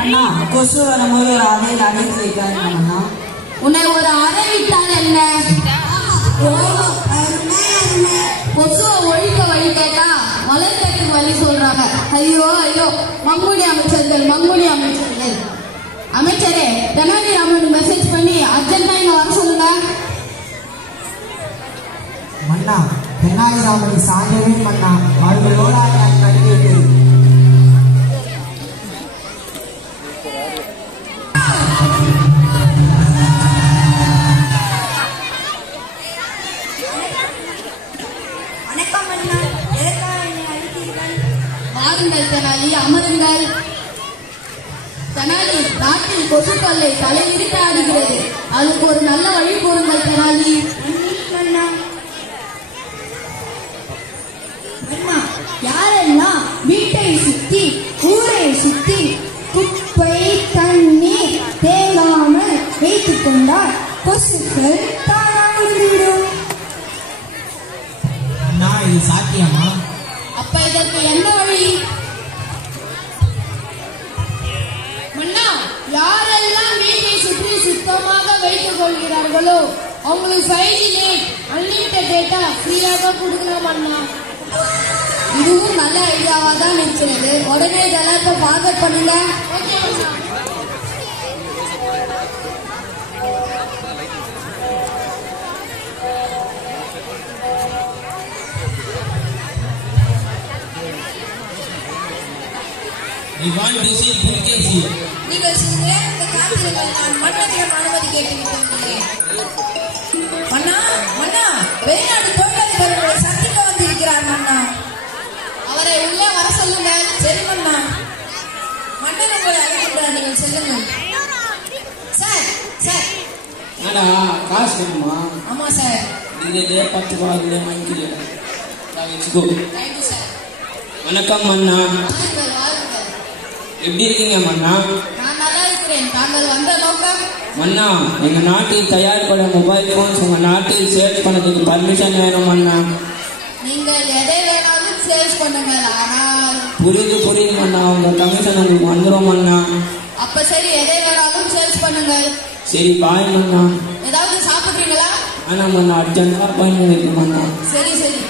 அண்ணா கொசு வரும்போது ஒரு அறையில் அடைத்து வைக்காது அண்ணா. உன்னை ஒரு அறை விட்டால் என்ன? கொசுவை ஒழிக்க வழி கேட்டா வளர்க்கறதுக்கு வழி சொல்றாங்க. ஐயோ ஐயோ, மங்குடி அமைச்சர்கள் மங்குடி அமைச்சர்கள். அமைச்சரே, தெனாலிராமனுக்கு மெசேஜ் பண்ணி அர்ஜென்டா இங்க வர சொல்லுங்க. மன்னா தெனாலிராமனை சாயவே மன்னா அவர்களோட நடிகை. வாருங்கள் தெனாலி, அமருங்கள். தெனாலி, நாட்டில் கொசு தொல்லை தலைவிரித்து ஆடுகிறது. அதுக்கு ஒரு நல்ல வழி கூறுங்கள் தெனாலி. யாரெல்லாம் வீட்டை சுத்தி ஊரை சுத்தி குப்பை தண்ணீர் தேங்காமல் வைத்துக் கொண்டால் கொசுக்கள் தானாகிவிடும். இது சாத்தியமா? அப்ப இதற்கு என்ன வழி? மன்னா, யாரெல்லாம் வீட்டை சுற்றி சுத்தமாக வைத்துக் கொள்கிறார்களோ அவங்களுக்கு 5G net அன்லிமிட்டட் டேட்டா ஃப்ரீயாக கொடுக்கலாம் மன்னா. இதுவும் நல்ல ஐடியாவா தான் இருக்கிறது. உடனே இதெல்லாம் ஃபார்வர்ட் பண்ணுங்க. Okay Manna. I want to see Pulkesi. நீங்கள் சிறிது நேரத்தை காத்திருங்கள். நான் மன்னரிடம் அனுமதி கேட்டுவிட்டேன். மன்னா மன்னா, வெளிநாட்டு தொழிலதிபர்களை சந்திக்க வந்திருக்கிறார் மன்னா. அவரை உள்ளே வர சொல்லுங்க. சரி மன்னா. மன்னர் உங்களை அழைக்கிறார், நீங்கள் செல்லுங்கள். Sir sir. அடா காசு வேணுமா? ஆமா சார். இதுல 10 ரூபாய் இதுல வாங்கிக்கிறேன். வச்சுக்கோ. Thank you sir. வணக்கம் மன்னா. வாருங்கள் வாருங்கள். எப்படி இருக்கீங்க மன்னா? நான் நல்லா இருக்கிறேன். தாங்கள் வந்த நோக்கம்? மன்னா, எங்க நாட்டில் தயாரிப்பட மொபைல் போன்ஸ் உங்க நாட்டில் சேல்ஸ் பண்ணதுக்கு பர்மிஷன் வேணும் மன்னா. நீங்கள் எதை வேணாலும் சேல்ஸ் பண்ணுங்கள். ஆனால் புரியுது மன்னா, உங்க கமிஷன் உங்களுக்கு வந்துடும் மன்னா. அப்ப சரி, எதை வேணாலும் சேல்ஸ் பண்ணுங்கள். சரி பாய் மன்னா. ஏதாவது சாப்பிடுறீங்களா? ஆனா மன்னா, அர்ஜென்டா பாய் இருக்கு மன்னா. சரி சரி.